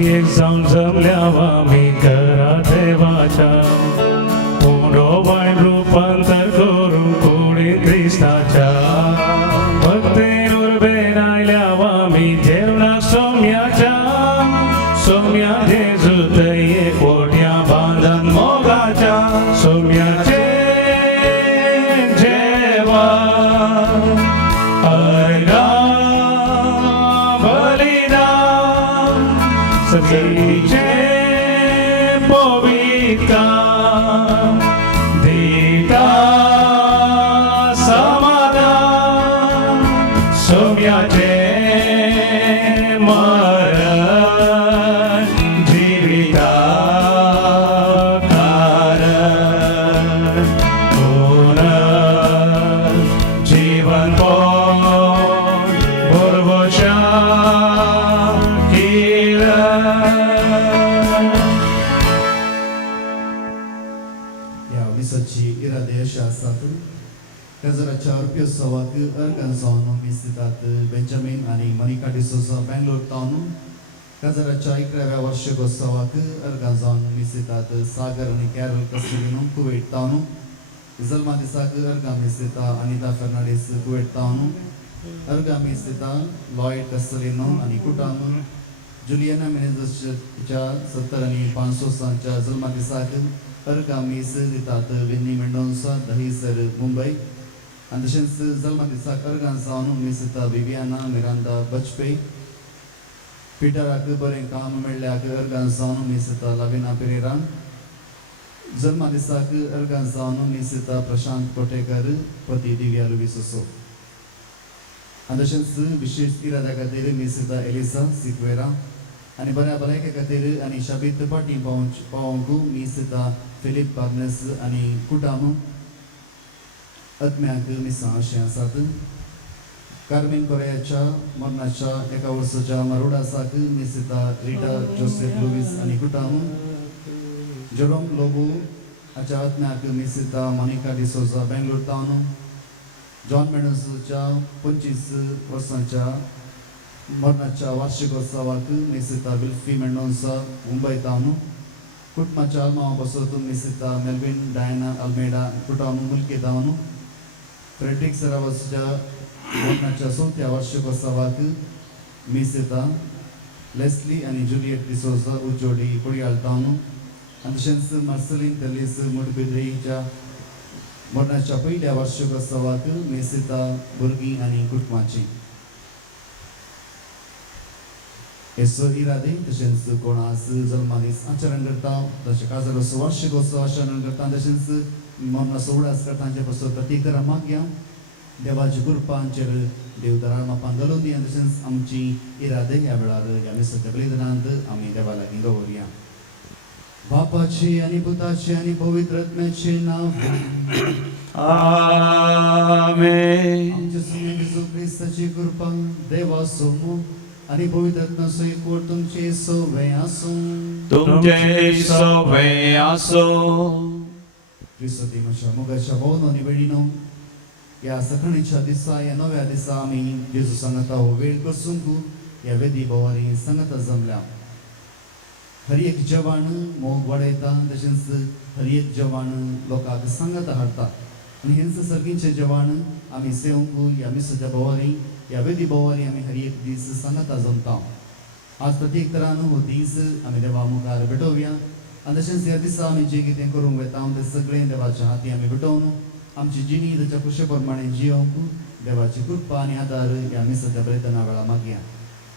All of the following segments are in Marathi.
एक जाऊन जमल्यावा मी घरा देवाच्या पुढो वाईट रूपांतर करून कोणी ख्रिस्ताच्या भक्तीवर बेनायल्यावा मी जेवणा सौम्याच्या सौम्या देजुतये कोट्या बांधन मोगाच्या सौम्याचे जेवा अर्गा बलिदान सगळीचे पवित्र देता समाधान सौम्याचे Kazaracha Arpiosawak, Arkansas, Misitat, Benjamin, and Monica de Sosa, Bangalore Town, Kazaracha Ikrava Shegosawak, Arkansas, Misitat, Sagar and Carol Castellino, Kuwait Town, Zalma de Sagar, Argamisita, Anita Fernandez, Kuwait Town, Argamisita, Lloyd Castellino, Anikutano, Juliana Menezes, Satarani, Panso Sancha, Zalma de Sagar, Argamis, Ditata, Vinny Mendonça, Dahisar, Mumbai. And the Shins Zalma Disak Argansano, Misita Viviana, Miranda Bachpe, Peter Akubar and Kam Medlak Argansano, Misita Lavina Pereira, Zalma Disak Argansano, Misita Prashant Kotekar, Pati Divya Luvisoso. And the Shins Vishish Iradakatere, Misita Elisa, Siquera, and Ibara Baraka Katere, and Shabit Party Paungu, Misita Philip Parnes, and Kutamu. Atmyak Misasha Sat Carmen Koreacha, Marnacha, Ekavasaja, Maruda Sak, Misita, Rita, Joseph Lewis, Anikutamu, Jerome Lobo, Achatmak Misita, Monica de Sosa, Bangalore Town, John Mendoza, Punchis, Rosancha, Marnacha, Washigosawak, Misita, Wilfie Mendonça, Mumbai Town, Kutmacha, Mabasotu, Misita, Melvin, Diana, Almeida, Kutamu, Mulke Town. Frederick Saravasja, Monacha Sotia Washikosawak, Misita, Leslie and Juliet D'Souza, Ujodi, Kurial Town, and Shens Marceline Telis, Mudbidreja, Monacha Pida Washikosawak, Misita, Burgi and Kutmachi. Eso irade, the Shens Konas, Zalmanis, Acharangerta, the Chakazar Washikosawashan, the Shens. Mona Sodas Katanja Pasotika Magia, Devaji Gurpancher, Deudara Pangaloni, and the sense Amchi, Irade, Avada, Yamis of the Bledanand, Ami Devala Ingoria. Papachi, Aniputachi, Anipovitrat Mechina. Amen. Just in the Christa Chigurpan, Deva Sumu, Anipovitrat Nasoi Portum Cheso, Veasum, Tumcheso, Veaso. Cristo Dimasha, Mogasha Bono, Niverino, Ya Sakanicha Disa, Yanova Disami, Jesus Sanata, Vil Kosungu, Yavedi Bawari, Sanata Zamla. Hariek Javan, Mogwadeta, the Shins, Hariek Javan, Loka, Sangata Harta, and hence the Sarkincha Javan, Amiseungu, Yamisa Jabawari, Yavedi Bawari, Ami Hariek, this Sanata Zamta. As the Tiktarano, these Amideva Mugar Betovia. And the sense that this army jig it and Kurum with town the Sagrain, the Vachati and Mibutono, Amchini, the Chakusha Perman Gionku, the Vachikupani Adar, Yamisa the Bretana Magia.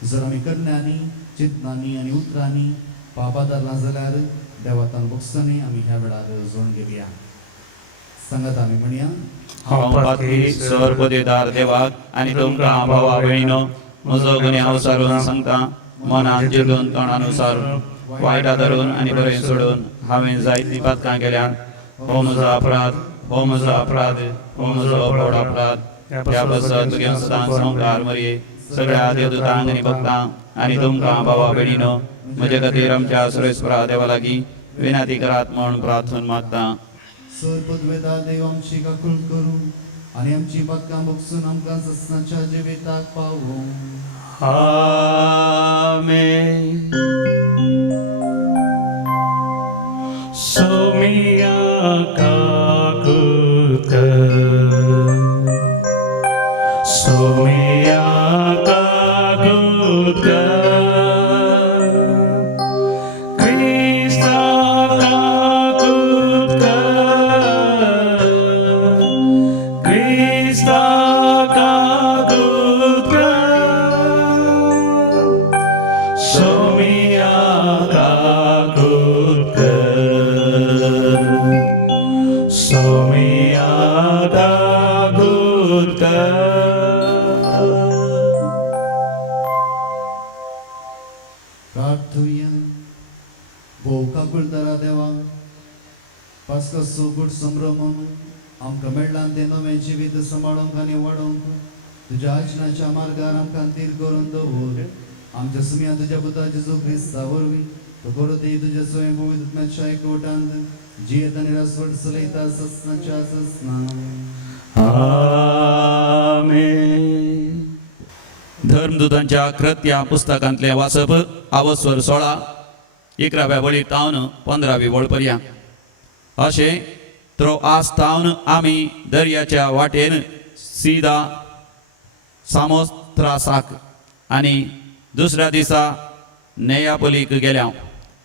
Zoramikernani, Chitnani and Utrani, Papa the Lazar, Devatan Buxani, and we have a zone Givia. Sangatami Mania, Hampati, Sorbodidar Devak, Anitum Kambava Veno, Muzogani Ausarun Santa, Monanjilun Tonanusar. White Adarun, Anibare Sudun, having Zaiti Patkangalan, Homoza Prad, Homoza Prad, Homoza Poda Prad, Yabasa to Yanstan Sankar Marie, Sagrade Dutang and Bakta, Anitum Kambava Benino, Majagatiram Jasres Pradevalagi, Vinati Karatmon Prathun Mata. Surpudveda Devam Shika Kulkuru, Aniam Chipakam Buksunam Kansas Nacha Jevitak Pavum. Amen. प्रार्थुया भोवका कुळतरा देवा पास्को सोगूट संभ्रम आमकां मेळ्ळां तें नवें जिवीत सांबाळूंक आनी वाडोवंक तुज्या आचनाच्या मार्गार आमकां तीर करून दवर आमच्या सुम्या तुज्या पुता जेजू क्रिस्ता वरवीं तो करो ती तुज्या स्वयंभूत आत्म्याच्या एकवटांत जियेत आनी रासवट चलयता ससनाच्या ससना आमेन. धर्मदूतांच्या कृत्या पुस्तकांतले वाचप आवस्वर 16 11व्या वळीत तावन 15वी वळपर्यंत अशे त्रोआस तावन आमी दर्याच्या वाटेन सीदा सामोथ्रासाक आनी दुसऱ्या दिसा नेयापोलीक गेल्या.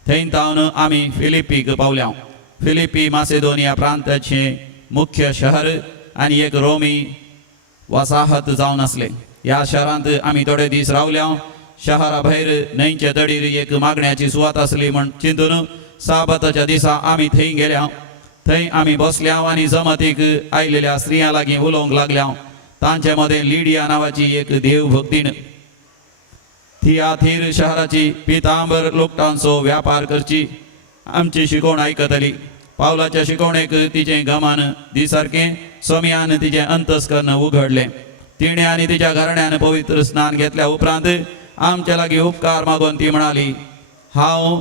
थंय तावन आमी फिलिपीक पावल्या. फिलिपी मासेदोनिया प्रांताचे मुख्य शहर आनी एक रोमी वसाहत जावन आसले. ह्या शहरांत आमी थोडे दीस रावल्या. शहरा भायर न्हंयचे तडीर एक मागण्याची सुवात आसली म्हण चिंतून साबाताच्या दिसा आमी थंय गेल्या. थंय आमी बसल्या आनी जमतीक आयलेल्या स्त्रियां लागीं उलोवंक लागल्या. तांचे मदें लिडिया नांवाची एक देवभक्तीण थियाथीर शहराची पितांबर लोकटांचो व्यापार करची आमची शिकवण आयकतली. पावलाच्या शिकवणेक तिचें गमान दिसारकें सोम्यान तिचें अंतस्करण उघडलें. तिणें आनी तिच्या घराण्यान पवित्र स्नान घेतल्या उपरांत आमच्या लागीं उपकार मागून ती म्हणाली, हांव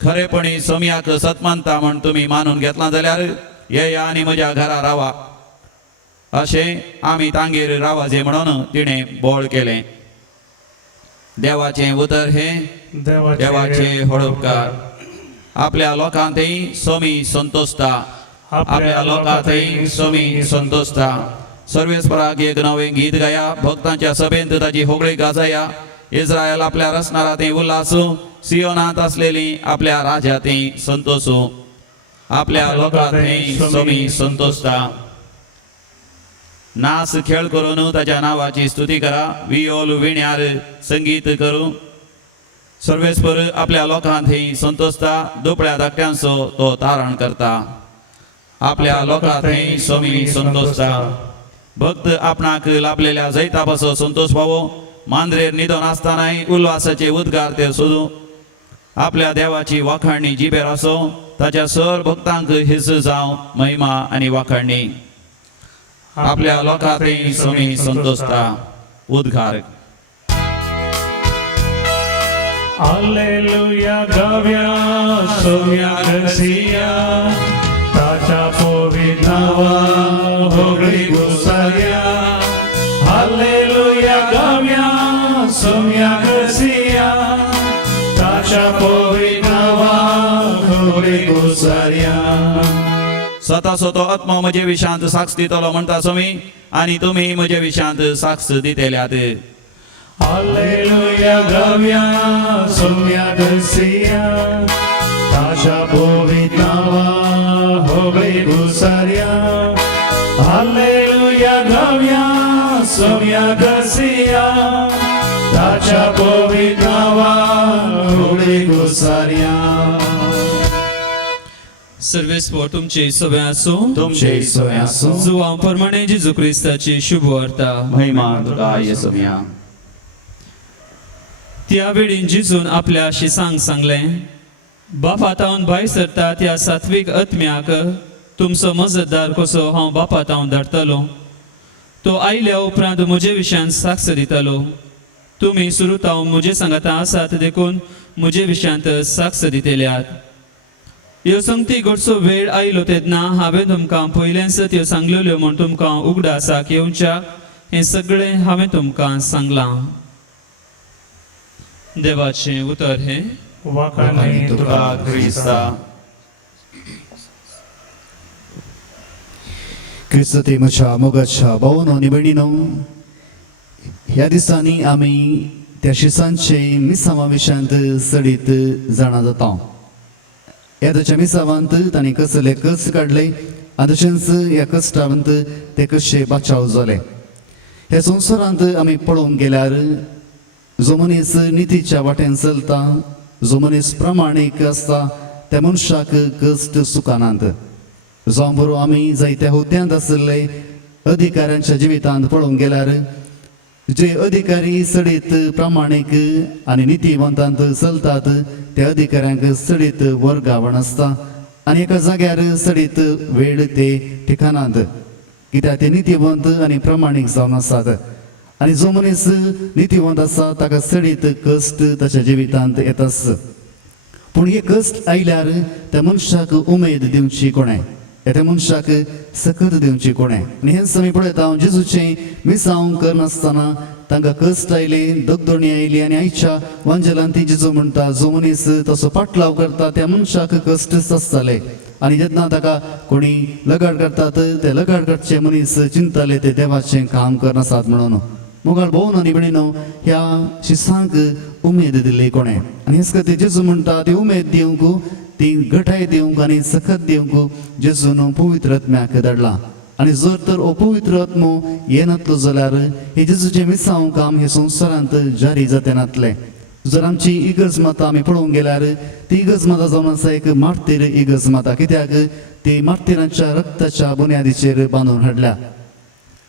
खरेपणी सोम्याक सतमानता म्हण तुमी मानून घेतलां जाल्यार येया आनी म्हज्या घरा रावा. अशें आमी तांगेर रावाजे म्हणून तिणें बोळ केलें. देवाचें उतर हे देवाचे हळुपकार. आपल्या लोकांतय सोमी संतोषता. आपल्या लोकांतय सोमी संतोषता. सर्वेस्पराक एक नवें गीत गाया. भक्तांच्या सभेंत ताची होगळी गाजया. इस्रायल आपल्या रसनारांतय उल्हासू. सियोनांत आसलेली आपल्या राजांतय संतोषू. आपल्या लोकांतय सोमी संतोषता. नाच खेळ करून ताच्या नावाची स्तुती करा. वियोल विण्यार संगीत करू. सर्वेस्पर आपल्या लोकांतय संतोषता. दुपळ्या धाकट्यांचो तो तारण करता. आपल्या लोकांतय सोमी संतोषता. भक्त आपणाक लाभलेल्या जैता पासो संतोष पावो. मांद्रेर न्हिदोन आसतनाय उल्हासाचे उद्गार ते सोदू. आपल्या देवाची वाखाणणी जिबेर आसो. ताच्या सर भक्तांक हिस्स जावं महिमा आनी वाखाणणी. आपल्या लोकांतय सोमी संतोषता. उद्गार. हालेलुया गाव्या सोम्या घसिया ताच्या पवित्र नावा होगळी घुसऱ्या. हालेलुया गाव्या सोम्या घसिया ताच्या पवित्र नावा होगळी घुसऱ्या. स्वता स्वतो आत्मा म्हजे विशांत साक्ष दितलो म्हणटा सोमी आनी तुमी म्हजे विशांत साक्ष दितेल्यात. हालेलुया गाव्या सोम्या घसिया ताच्या पवित्र नावा होगळी घुसऱ्या. हालेलुया गाव्या सोम्या घसिया ताच्या पवित्र नावा होगळी घुसऱ्या. सर्वेस्पर तुमचे सवे आसूं. तुमचे सवे आसूं. जुवा प्रमाणे जेजू क्रिस्ताची शुभ वार्ता. महिमा तुका येसुम्या. त्या वेळीन जेजून आपल्या शिसांक सांगलें, बापातावन भायर सरता त्या सात्वीक आत्म्याक तुमचो मजतदार कसो हांव बापातावन धाडटलो. तो आयल्या उपरांत म्हजे विशयान साक्ष दितलो. तुमी सुरूतावन म्हजे सांगाता आसात देखून म्हजे विशयांत साक्ष दितेल्यात. ह्यो संगती घडचो वेळ आयलो तेन्ना हांवें तुमकां पयलेंच त्यो सांगलेल्यो म्हूण तुमकां उगडासाक येवच्या हें सगळें हांवें तुमकां सांगलां. देवाचें उतर हें वाखाणणी तुका क्रिस्ता. क्रिस्त ते म्हज्या मोगाच्या भावांनो आनी भयणीनो, ह्या दिसांनी आमी त्या शिसांचे मिसांवा विशयांत सडीत जाणा जाता. येदाच्या मिसावांत तांणी कसले कस काडले आनी तशेंच ह्या कश्टांत ते कशे बचाव जाले. ह्या संवसारांत आमी पळोवंक गेल्यार जो मनीस नितीच्या वाटेन चलता, जो मनीस प्रामाणीक आसता, त्या मनशाक कश्ट सुखानांत. जावं बरो आमी जायत्या हुद्यांत आशिल्ले अधिकाऱ्यांच्या जिवितांत पळोवंक गेल्यार जे अधिकारी सडीत प्रामाणीक आणि नितीवंतांत चलतात त्या अधिकाऱ्यांक सडीत वर्गावण आसता आणि एका जाग्यार सडीत वेळ ते ठिकाणांत कित्याक ते नितीवंत आणि प्रामाणीक जावन आसात आणि जो मनीस नितीवंत आसा ताका सडीत कश्ट ताच्या जिवितांत येताच पूण हे कश्ट आयल्यार त्या मनशाक उमेद दिवची कोणें त्या मनशाक सकत दिवची कोणें आनी हेंच आमी पळयता जेजूचें मिसांव करनासतना तांकां कश्ट आयले दगदणी आयली आनी आयच्या वांजेलांत जेजू म्हणटा जो मनीस तसो पाटलाव करता त्या मनशाक कश्ट आसताले आनी जेन्ना ताका कोणी लगाड करतात ते लगाड करचे मनीस चिंतताले ते देवाचें काम करनासात म्हणून मोगाळ भोवन आनी भयणीनो ह्या शिसांक उमेद दिली कोणें आनी हेच खातीर जेजू म्हणटा ती उमेद दिवंक ती घटाय दिवंक आनी सखत दिवंक जेजून पवित्र आत्म्याक धाडला आनी जर तर हो पवित्र आत्मो येनातलो जाल्यार हे जेजूचें मिसांव काम हे संवसारांत जारी जाते नातलें जर आमची इगर्ज माता आमी पळोवंक गेल्यार ती इगर्ज माता जावन आसा एक मार्तीर इगर्ज माता कित्याक ती मार्तिरांच्या रक्ताच्या बुन्यादीचेर बांदून हाडल्या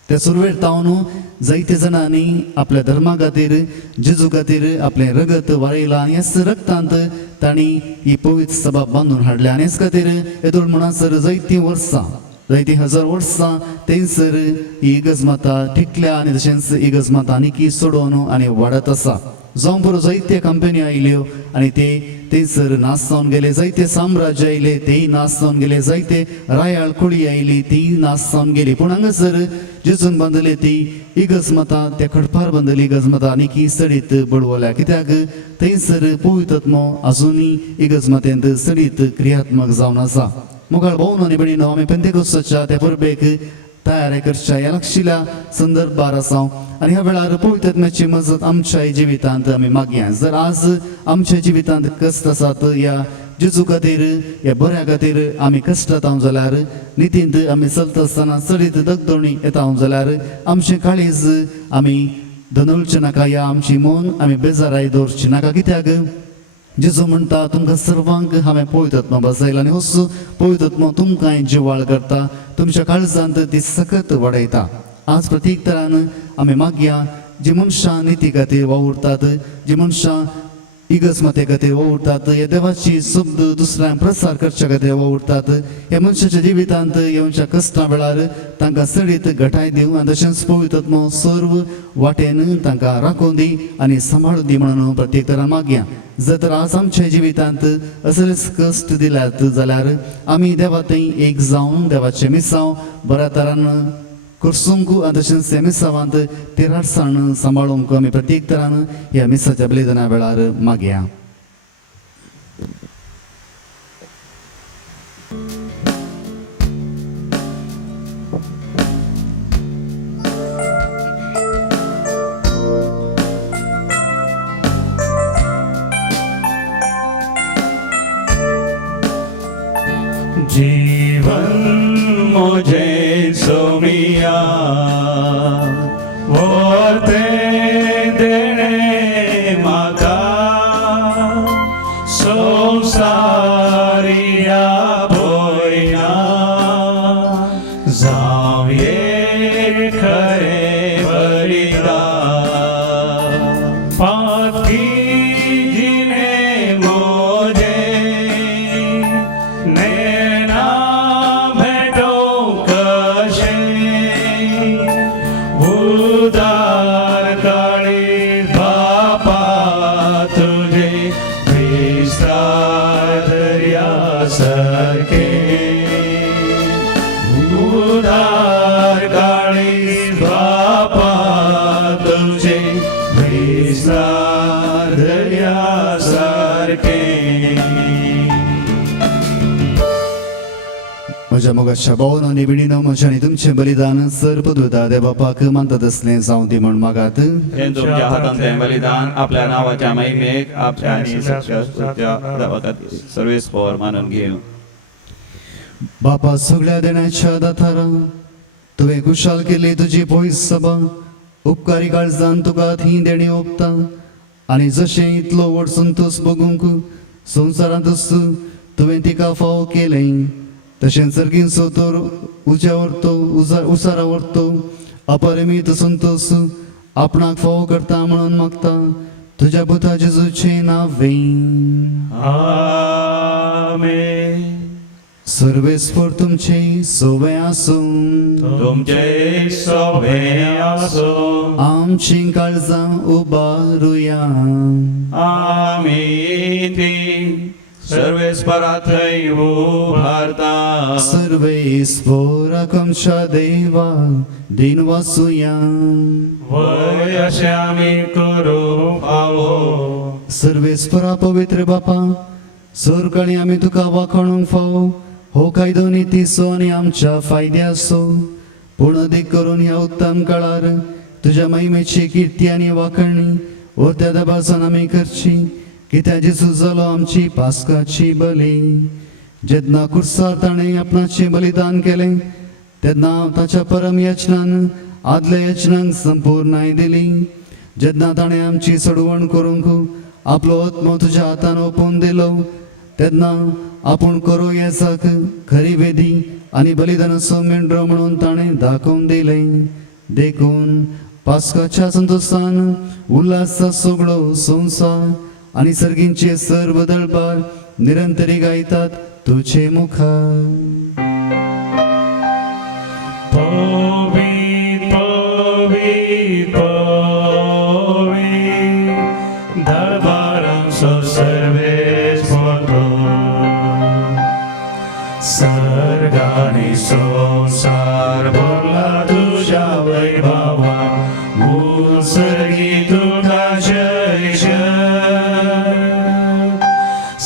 त्या सुरवेर तावन जायते जाणांनी आपल्या धर्मा खातीर जेजू खातीर आपलें रगत वारयलां आनी ह्याच रगतांत तांणी ही पवित्र सभा बांदून हाडल्या आनी हेच खातीर येदोळ म्हणसर जायतीं वर्सां जायतीं हजार वर्सां थंयसर ही इगर्ज माता टिकल्या आनी तशेंच इगर्ज माता आनीक सोडोवन आनी वाडत आसा जावं बरो जायत्यो कंपनी आयल्यो आनी ते थंयसर नाश जावन गेले जायते साम्राज्य आयले तेय नाश जावन गेले जायते रायाळ कुळी आयली ती नाश जावन गेली पूण हांगासर जेजून बांदले ती इगर्ज माता त्या खडपार बांदली इगर्ज माता आनीक सडीत बडवल्या कित्याक थंयसर पवित्र आत्मो आजुनूय इगर्ज मातेंत सडीत क्रियात्मक जावन आसा मोगाळ भोवन आनी भयणीनो आमी पेंतेकोस्ताच्या त्या परबेक तयारी करच्या ह्या लक्षिल्या संदर्भार आसा आनी ह्या वेळार पवित्र आत्म्याची मजत आमच्या जिवितांत आमी मागया जर आज आमच्या जिवितांत कश्ट आसात या जेजू खातीर या बऱ्या खातीर आमी कश्टांत हांव जाल्यार नितींत आमी चलता आसतना चडीत दगदणी येता हांव जाल्यार आमचें काळीज आमी धनोवचें नाका या आमची मन आमी बेजाराय दवरची नाका कित्याक जेजू म्हणटा तुमकां सर्वांक हांवें पवित्र आत्मा बसयला आनी होच पवित्र आत्मा तुमकांय जिवाळ करता तुमच्या काळजांत ती सकत वाडयता आज प्रत्येक तरान आमी मागया जी मनशां निती खातीर वावुरतात जी मनशां इगर्ज माते खातीर वावुरतात ह्या देवाची शब्द दुसऱ्यांक प्रसार करच्या खातीर वावुरतात ह्या मनशाच्या जिवितांत येवच्या कश्टां वेळार तांकां सडीत घटाय दिवं आनी तशेंच पवित्र आत्मो सर्व वाटेन तांकां राखून दी आनी सांबाळून दी म्हणून प्रत्येक तरान मागया जर तर आज आमच्या जिवितांत असलेच कश्ट दिल्यात जाल्यार आमी देवा थंय एक जावन देवाचें मिसांव बऱ्या तरान करसूंक आनी तशेंच ह्या मिसावांत तेराडसाण सांबाळूंक आमी प्रत्येक तरान ह्या मिसाच्या बलिदाना वेळार मागया जीवन मुझे सोमिया वर्ते देणे माका संसारिया भोयना जावये खरे बलिदा पाखी जिने मोजे नेना भेटो कशे उदार काळी बापा तुझे विस्तार दर्या सारखे उदार काळी बापा तुझे विस्तार दर्या सारखे म्हज्या मोगाच्या भावानो आनी भयणीनो म्हजें आनी तुमचें बलिदान सर्वपदवता देवा बापाक मानता तसलें जावं दी म्हण मागात हे तुमच्या हातान तें बलिदान आपल्या नावाच्या महिमेक आपल्या आणि सत्या देवाखातीर सर्वेस्पर मानून घेवं बापा सगळ्या देण्याच्या दातारा तुवें खुशाल केली तुजी पयस सभा उपकारी काळजान तुका ही देणी ओपता आनी जशें इतलो व्हड संतोश भोगूंक संवसारांतच तुवें तिका फाव केलें तशें सर्गीन सोतोर उज्या व्हरतो उसारा व्हरतो अपरिमीत संतोष आपणाक फोव करता म्हणून मागता तुझ्या पुता जेजूचे नावें. आमेन. सर्वेस्पर तुमचे सोवे आसूं. तुमचे सोबे आसूं. आमची काळजां उबारुया. आमी ती सर्वेस्पराथय उभारता. सर्वेस्पराक आमच्या देवा दिन वासुया. वय अशें आमी करूं फावो. सर्वेस्परा पवित्र बापा सोरकाळी आमी तुका वाखणूंक फावो. हो कायदो नितीसो आनी आमच्या फायद्याचो. पूण अदीक करून ह्या उत्तम काळार तुझ्या महिमेची किर्ती आनी वाखणणी ओर्त्या दबासान आमी करची. कित्याक जेजू जालो आमची पास्काची बली. जेन्ना कुर्सार ताणें आपणाचें बलिदान केलें तेन्ना ताच्या परम यत्नान आदल्या यत्नांक संपूर्णाय दिली. जेन्ना ताणें आमची सोडवण करूंक आपलो आत्मो तुज्या हातान ओपून दिलो तेन्ना आपूण करो येसाक खरी वेदी आनी बलिदानाचो मेंढरो म्हणून ताणें दाखोवन दिलें. देखून पास्काच्या संतोषान उल्हासा सगळो संवसार आनी सर्गींचे सर्व दळपार निरंतरी गायतात तुझे मुखार. पवित्र पवित्र पवित्र दरबारांचो सर्वेस्पर सर्गानी संसार भरला तुझ्या वैभवान. उत्सर्गी तुका जय जय.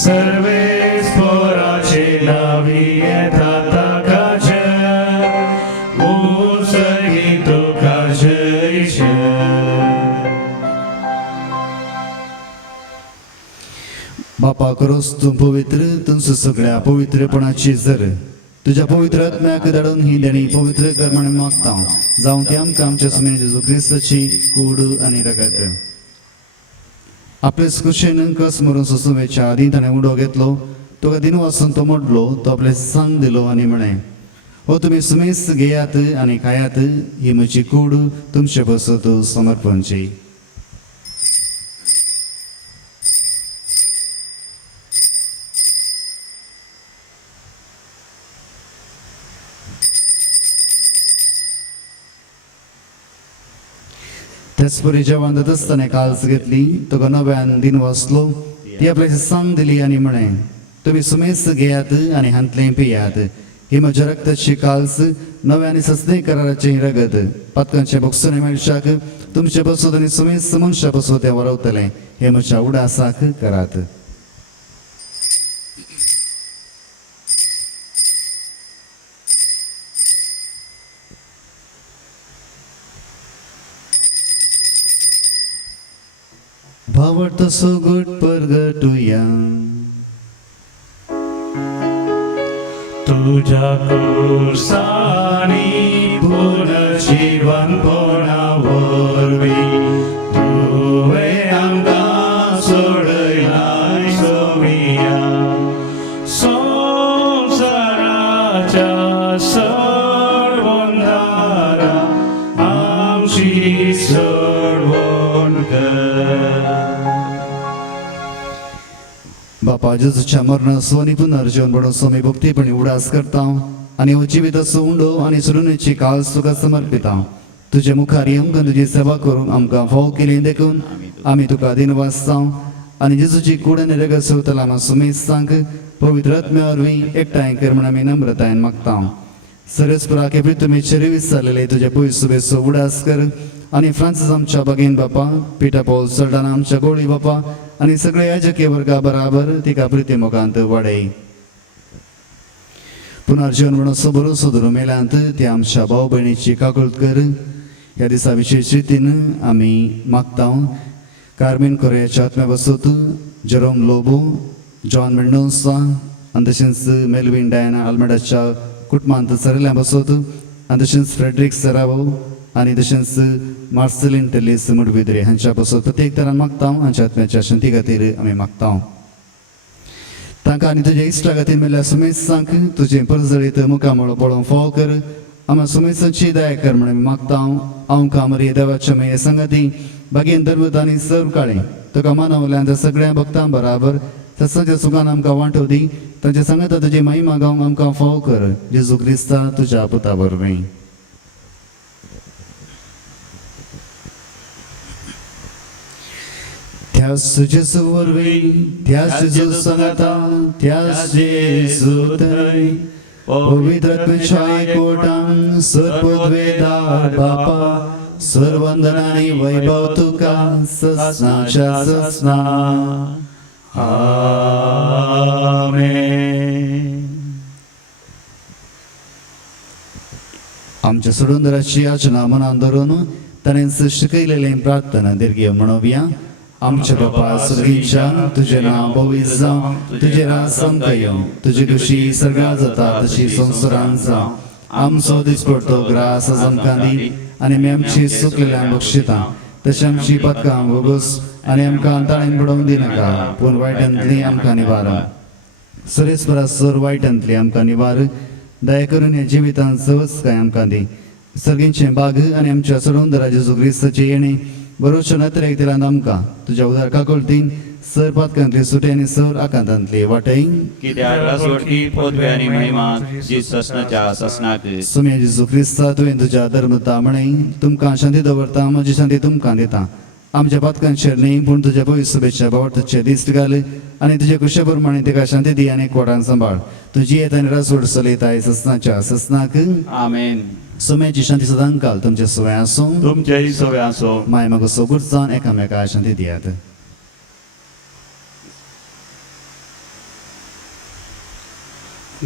सर्वेस्पराचे नावी येता ताका जय. उत्सर्गी तुका जय जय. बापा करोस तूं पवित्र तुमचो सगळ्या पवित्रपणाची जर तुझ्या पवित्र आत्म्याक धाडून ही देणी पवित्र कर म्हणून मागता. जावं ती आमकां आमच्या सुमे जेजू क्रिस्ताची कूड आनी रगत. आपले कुशेन कस मरून सुसुमेच्या आदी ताणें उडो घेतलो. तुका दिन वाचून तो मोडलो. तो आपले सांग दिलो आनी म्हणे हो तुमी सुमेस घेयात आनी खायात. ही म्हजी कूड तुमचे बसत समर्पणची. तेचपरी जेवण जात आसतना काल्स घेतली. तुका नव्यान दिन वाचलो. ती आपल्याची सांग दिली आनी म्हणे तुमी सुमेस घेयात आनी हांतलें पियात. ही म्हज्या रक्ताची काल्स नव्या आनी सस्ते कराराचें रगत. पातकांचे बोगसुने मनशाक तुमचे बसत आनी सुमेस मनशा बसत ते वरवतलें. हे म्हज्या उडासाक करात. भावट तसो गुट परगटुया. तुझ्या कुर्सानी पुनर्जीवन पोणा वरवीं तुवें आमकां सोडलाय सोमिया. संवसाराच्या सोडवणदारा आमची सोडवण कर. बापा जेजूच्या मरणाचो आनी पुनर्जीवन बडोवचो आमी भक्तीपणी उडास करता आनी हो जिविताचो उंडो आनी सुरुणेची काल तुका समर्पिता. तुजे मुखार आमकां तुजी सेवा करूंक आमकां फाव केली देखून आमी तुका दिन वाचता आनी जेजूची कूड आनी रगत सेवतला आमकां सुमेस सांग. पवित्र आत्म्या वरवीं एकठांय कर म्हण आमी नम्रतायेन मागता. सर्वेस्पराके प्रितुमेचे रिवीस जालेले तुजे पयस सुबेचो उडास कर आनी फ्रांसीस आमच्या बागेन बापा पिटा पॉल सल्डाना आमच्या गोळी बापा आनी सगळे याजकीय वर्गा बराबर तिका प्रितीमुखांत वाडय. पुनर्जीवन म्हणून भरोसो धरून मेल्यांत ती आमच्या भाव भयणीची काकुळट कर. ह्या दिसा विशेष रितीन आमी मागता कार्मेन कोरेयाच्या आत्म्या बसत जेरोम लोबो जॉन मेंडोन्सा आनी तशेंच मेल्विन डायना आल्मेडाच्या कुटुंबांत सरिल्ल्या बसत आनी तशेंच फ्रेडरिक सेरावो आनी तशेंच मार्सेलीन टेलीस मुडबिद्रे हांच्या बसत प्रत्येक तरान मागता. हांच्या आत्म्याच्या शांती खातीर आमी मागता. तांकां आनी तुज्या इश्टा खातीर मेल्या सुमेस सांग तुजें परजळीत मुखामळ पळोवंक फाव कर आम्हा सुमेसाची दया कर म्हणून मागता हांव कामरी देवाच्या मे संगती बागेन धर्मतांनी सर्व काळे तुका मानवल्यांच्या सगळ्या भक्तां बराबर सत्साच्या सुखान आमकां वांटो दी तांच्या संगत तुजी महिमा गावंक आमकां फाव कर जेजू क्रिस्ता तुज्या पुता बरवें त्यास जेजू वरवीं त्यास जेजू संगता त्यास जेजू थंय पवित्र आत्म्याच्या एकवटान सर्वोद्वेदार बापा सर्ववंदनानी वैभव तुका ससनाच्या ससना आमेन. आमच्या सुडोंदराची याचना मनान धरून ताणें सृश्ट केलेलें प्रार्थना दीर्घ म्हणोवया. आमच्या बापा सुर्गीच्या तुझे नाव पवित्र जावं तुझे राज संत येवं तुझी खुशी सगळ्या जाता तशी संवसारांत जावं आमचो दिसपडटो ग्रास आज आमकां दी आनी आमी आमची चुकलेल्यांक बक्षिता तशी आमची पदकां वगूस आनी आमकां ताळेन बुडोवंक दिनाका पूण वायटांतली आमकां निवार सरेस्परासर वायटांतली आमकां निवार दया करून ह्या जिवितांत सवस्काय आमकां दी सर्गींचे बाग आनी आमच्या सुडोंदरा जेजू क्रिस्ताची येणी बरोवच्या नत्रेक दिलां आमकां तुज्या उदार काकुळतीन सर पदकांतली सुटे आनी सर आकांतांतली वाटय कित्याक रासवटी पदवी आनी महिमा जी ससनाच्या ससनाक सुम्या जेजू क्रिस्ता तुवें तुज्या धर्मता म्हणय तुमकां शांती दवरता म्हजी शांती तुमकां दिता आमच्या पदकांचेर न्ही पूण तुज्या पवित्र शुभेच्छा बावटचे दिश्ट घाल आनी तुजे कुशे प्रमाणे तिका शांती दी आनी कोटान सांबाळ तुजी येत आनी रासवट चलयताय ससनाच्या ससनाक आमेन. सुम्याची शांती सदां काल तुमचे सुवें आसूं तुमचेय सगळे आसो. माय मागो सोगुरजान एकामेका शांती दियात.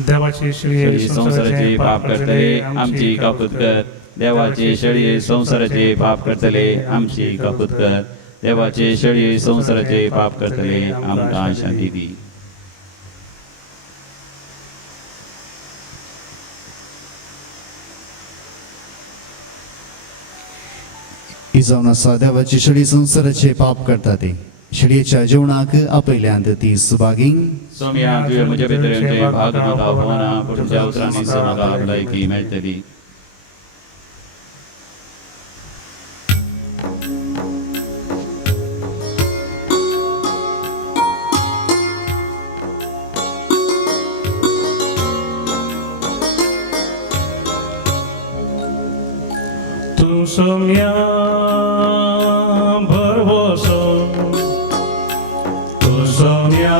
देवाची श्री संसाराचे पाप करतले आमची कापूत कर. देवाचे शळये संसाराचे पाप करतले आमची कापूत कर. देवाचे शळये संसाराचे पाप करतले आमकां शांती दी. ही जावन आसा देवाची शडी संसाराचे पाप करता ते शडयेच्या जेवणाक आपयल्यांत ती सुभागी सोम्या तुवें म्हजे भितर भाग म्हाका भोवना पूण तुज्या उतरांनी म्हाका भलायकी मेळटली. तू सोम्या भरवसो तू सौम्या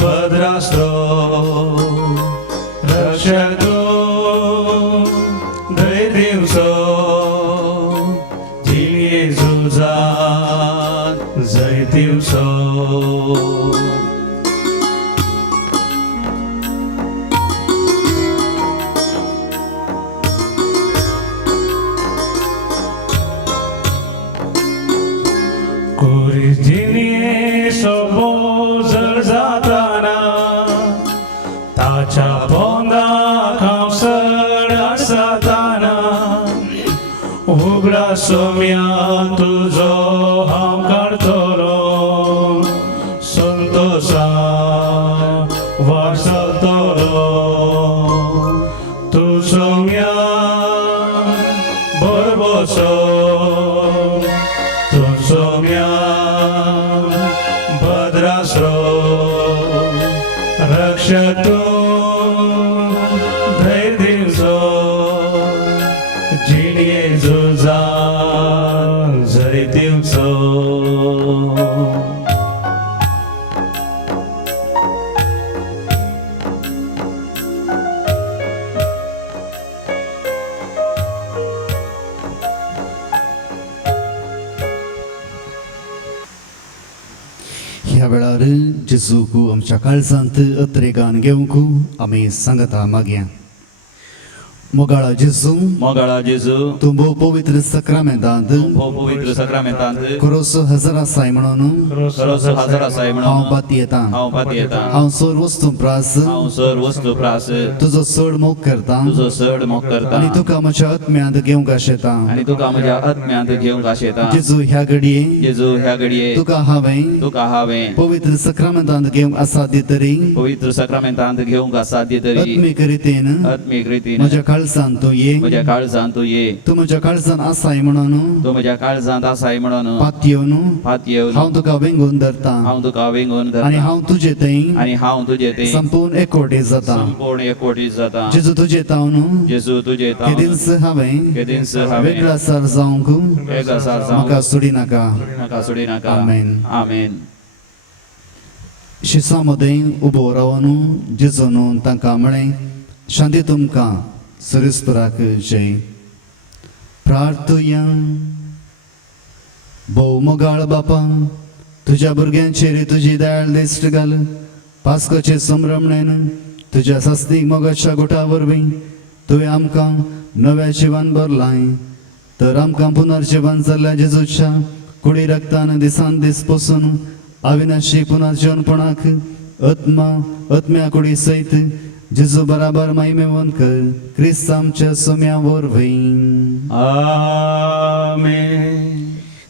भद्रास्त्रो रक्षक तू दैदिवसो जिये झुजात जय दिवसो जिने सोबो जर जाताना ताच्या पोंदाक हांव सड आसताना उगडा सोम्या तुजो हांव काडटलो संतोषा वासतलो तू सोम्या बरबसो तू सोम्या भद्रास्रो रक्षक तू धैर्यसो जिणे झुजा जय दिवसो ह्या वेळार जेजूक आमच्या काळजांत अत्रेगान घेवंक आमी सांगता मागया. मोगाळा जेजू मोगाळा जेजू तूं भोव पवित्र सक्रामेंतांत भोव पवित्र सक्रामेंतांत खरोच हजर आसाय म्हणून खरोच हजर आसाय हांव म्हणून पाती येता हांव पाती येता हांव सर वस्तू प्रास हांव सर वस्तू प्रास तुजो चड मोग करता तुजो चड मोग करता आनी तुका म्हज्या आत्म्यांत घेवंक आशेता आनी तुका म्हज्या आत्म्यांत घेवंक आशेता जेजू ह्या घडये जेजू ह्या घडये तुका हांवें तुका हांवें पवित्र सक्रामेंतांत घेवंक आसाद्य तरी पवित्र सक्रामेंतांत घेवंक साध्य तरी आत्मीक रितीन आत्मीक रितीन म्हज्या काळजांत तूं ये म्हज्या काळजांत तूं ये तूं म्हज्या काळजांत आसाय म्हणून तूं म्हज्या काळजांत आसाय म्हणून पात येवन फात येवन हांव तुका वेंगून धरता हांव तुका वेंगून आनी धरता हांव तुजें थंय आनी हांव तुजें तें संपूर्ण एकवटे जाता संपूर्ण एकवटीत जाता जेजू तुजें तावन जेजू तुजें तावन केदींच हांवें केदींच हांवें वेगळो आसार जावंक वेगळो आसार जावंक म्हाका सोडी नाका म्हाका सोडी नाका आमेन. आमेन शिसा मदें उबो रावन जेजून तांकां म्हळें शांती तुमकां सरीसपुराक जय प्रार्थुया भोव मोगाळ बापा तुज्या भुरग्यांचेर तुजी दयाळ दिश्ट घाल पास्कोचे संभ्रमणेन तुज्या सस्तीक मोगाच्या गोठा वरवीं तुवें आमकां नव्या जिवन भरलाय तर आमकां पुनर्जीवन जाल्ल्या जेजूच्या कुडी रक्तान दिसान दीस पसून अविनाशी पुनर्जीवनपणाक आत्म्या कुडी सयत जेजू बराबर महिमेवन कर क्रिस्त आमच्या सोम्या वरवीं आमेन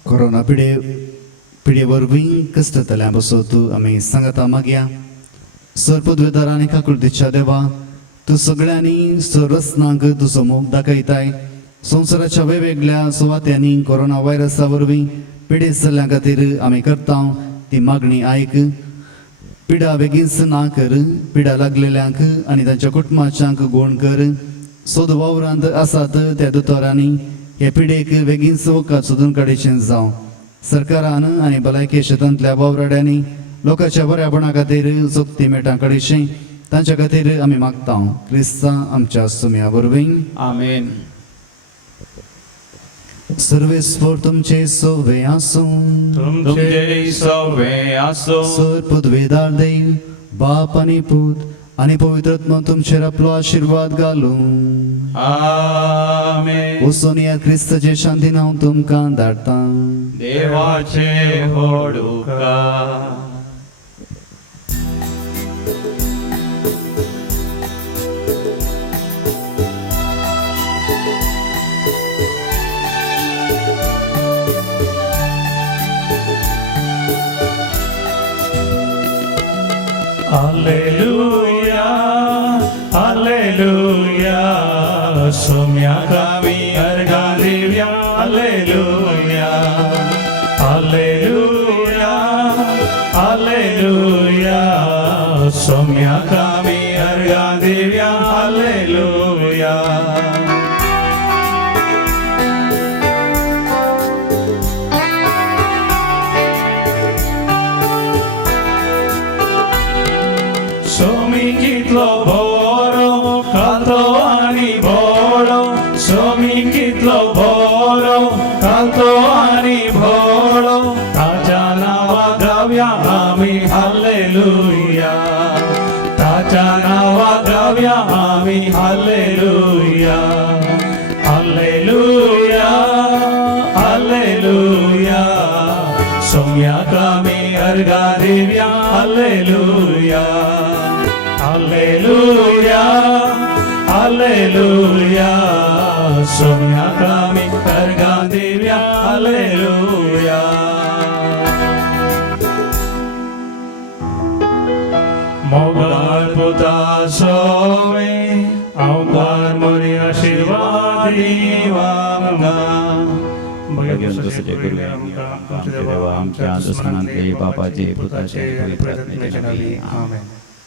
कोरोना पिडे वरवीं कश्टतल्या बसोत आमी सांगता मागया सर पदवेदार आनी काकुळतीच्या देवा तूं सगळ्यांनी सर्वस्नांक तुजो मोग दाखयताय संवसाराच्या वेगवेगळ्या सुवात्यांनी कोरोना व्हायरसा वरवीं पिडीत जाल्ल्या खातीर आमी करता ती मागणी आयक पिडा बेगीनच ना कर पिडा लागलेल्यांक आनी तांच्या कुटुंबाच्यांक गुण कर सोद वावरांत आसात त्या दोतोरांनी हे पिडेक बेगीनच वखद सोदून काडचें जावं सरकारान आनी भलायकी क्षेत्रांतल्या वावराड्यांनी लोकांच्या बऱ्यापणा खातीर जोगती मेटां काडचें तांच्या खातीर आमी मागता क्रिस्तां आमच्या सुम्या वरवीं आमेन सर्वेस्वर तुमचे सोवे आसूं तुमचे सवे आसो सर पदवेदार देव बाप आनी पूत आनी पवित्र आत्मा तुमचेर आपलो आशिर्वाद घालूं आमेन वचून या क्रिस्ताचे शांतीन हांव तुमकां धाडटा देवाचे होडुका Alleluia, Alleluia, somia kami argalivya, Alleluia, Alleluia, Alleluia, somia kami argalivya, Alleluia. Somikitlo boro, canto ani boro, somikitlo boro, canto ani boro, taja nawa gavya ami hallelujah, taja nawa gavya ami hallelujah, hallelujah, hallelujah, somya kami arga divya hallelujah. Alleluia, Alleluia, somia kami karga divya, Alleluia. Mogar puta sove, aungar mori ashirvadi vamga. भगवान तुझे गुरु आमच्या देवा आमच्या दुश्मनांतले पापाचे पुत्राचे पवित्र आत्म्याचे नावे आमेन